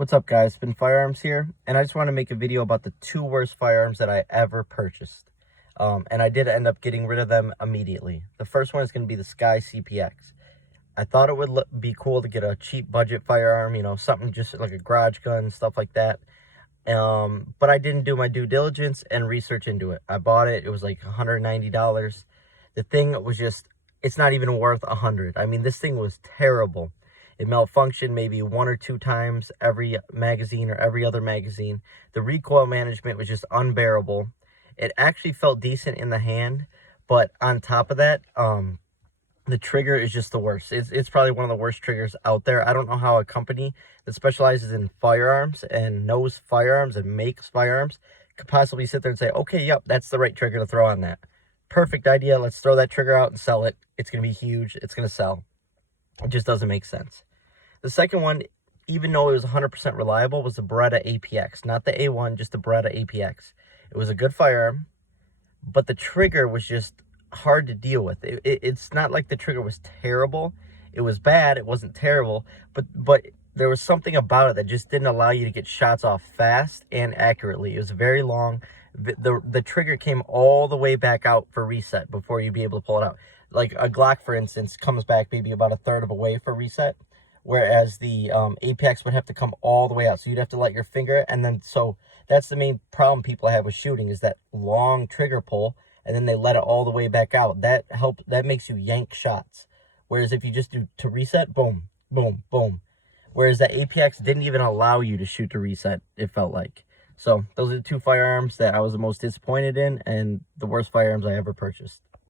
What's up, guys? It's been Firearms here, and I just want to make a video about the two worst firearms that I ever purchased. And I did end up getting rid of them immediately. The first one is going to be the Sky CPX. I thought it would be cool to get a cheap budget firearm, you know, something just like a garage gun, stuff like that. But I didn't do my due diligence and research into it. I bought it. It was like $190. The thing was just, it's not even worth $100. I mean, this thing was terrible. It malfunctioned maybe one or two times every magazine or every other magazine. The recoil management was just unbearable. It actually felt decent in the hand, but on top of that, the trigger is just the worst. It's probably one of the worst triggers out there. I don't know how a company that specializes in firearms and knows firearms and makes firearms could possibly sit there and say, okay, yep, that's the right trigger to throw on that. Perfect idea. Let's throw that trigger out and sell it. It's going to be huge. It's going to sell. It just doesn't make sense. The second one, even though it was 100% reliable, was the Beretta APX. Not the A1, just the Beretta APX. It was a good firearm, but the trigger was just hard to deal with. It's not like the trigger was terrible. It was bad. It wasn't terrible, but there was something about it that just didn't allow you to get shots off fast and accurately. It was very long. The trigger came all the way back out for reset before you'd be able to pull it out. Like a Glock, for instance, comes back maybe about a third of a way for reset, whereas the Apex would have to come all the way out. So you'd have to let your finger, and then, so that's the main problem people have with shooting, is that long trigger pull, and then they let it all the way back out. That makes you yank shots. Whereas if you just do to reset, boom, boom, boom. Whereas the APX didn't even allow you to shoot to reset, it felt like. So those are the two firearms that I was the most disappointed in, and the worst firearms I ever purchased.